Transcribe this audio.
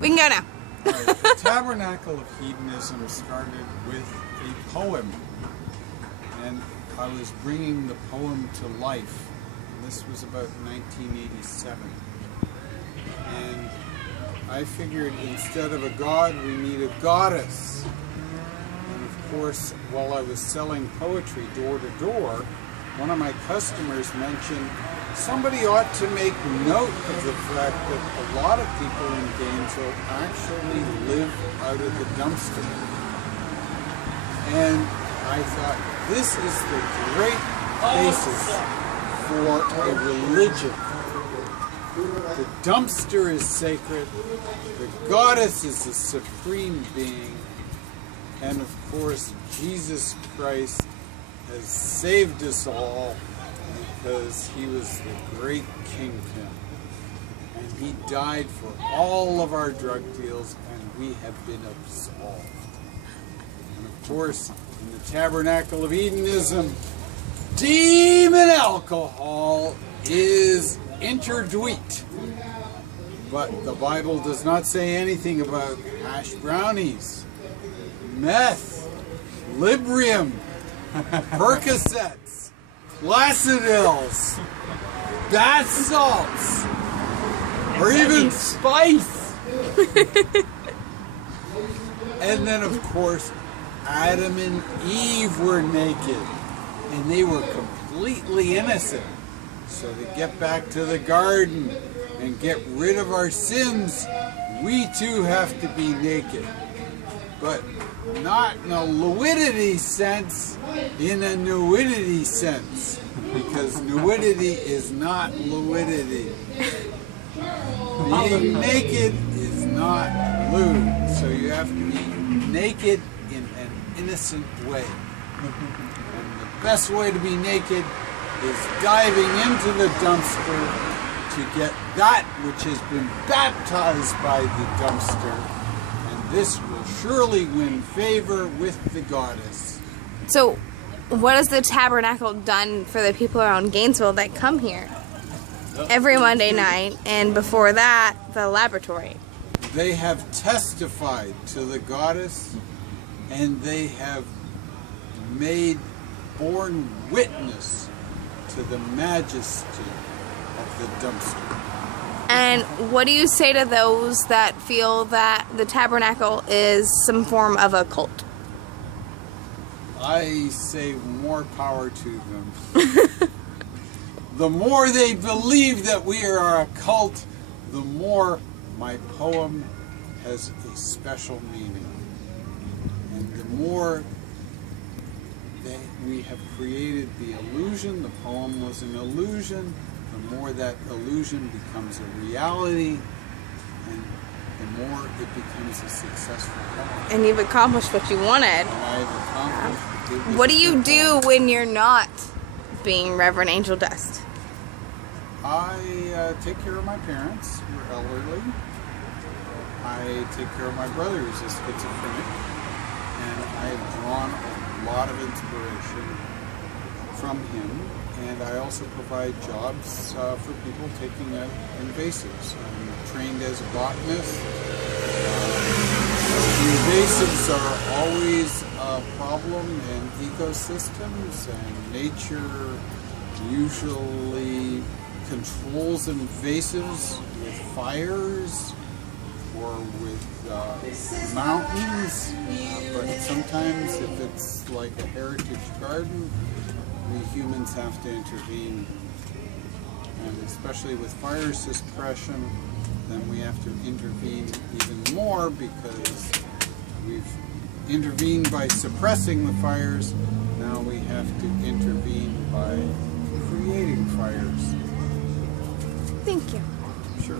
We can go now. Right, the Tabernacle of Hedonism started with a poem, and I was bringing the poem to life. This was about 1987, and I figured instead of a god, we need a goddess. And of course, while I was selling poetry door to door, one of my customers mentioned somebody ought to make note of the fact that a lot of people in Gainesville actually live out of the dumpster. And I thought, this is the great basis for a religion. The dumpster is sacred, the goddess is the supreme being, and of course Jesus Christ has saved us all because he was the great kingpin. And he died for all of our drug deals, and we have been absolved. And of course, in the Tabernacle of Hedonism, demon alcohol is interdweet. But the Bible does not say anything about hash brownies, meth, Librium, Percocets, Lacidils, bath salts, or even spice. And then, of course, Adam and Eve were naked, and they were completely innocent. So to get back to the garden and get rid of our sins, we too have to be naked. But not in a luidity sense, in a nuidity sense. Because nuidity is not luidity. Being naked is not lewd. So you have to be naked in an innocent way. And the best way to be naked is diving into the dumpster to get that which has been baptized by the dumpster. And this will surely win favor with the goddess. So, what has the Tabernacle done for the people around Gainesville that come here every Monday night, and before that, the laboratory? They have testified to the goddess, and they have borne witness to the majesty of the dumpster. And what do you say to those that feel that the Tabernacle is some form of a cult? I say more power to them. The more they believe that we are a cult, the more my poem has a special meaning. And the more that we have created the illusion, the poem was an illusion, the more that illusion becomes a reality, and the more it becomes a successful poem. And you've accomplished what you wanted. And I've accomplished. What do you do when you're not being Reverend Angel Dust? I take care of my parents who are elderly. I take care of my brother who's a schizophrenic. And I have drawn a lot of inspiration from him. And I also provide jobs for people taking out invasives. I'm trained as a botanist. Invasives are always a problem in ecosystems, and nature usually controls invasives with fires or with mountains, but sometimes if it's like a heritage garden, we humans have to intervene, and especially with fire suppression, then we have to intervene even more because we've intervened by suppressing the fires. Now we have to intervene by creating fires. Thank you. Sure.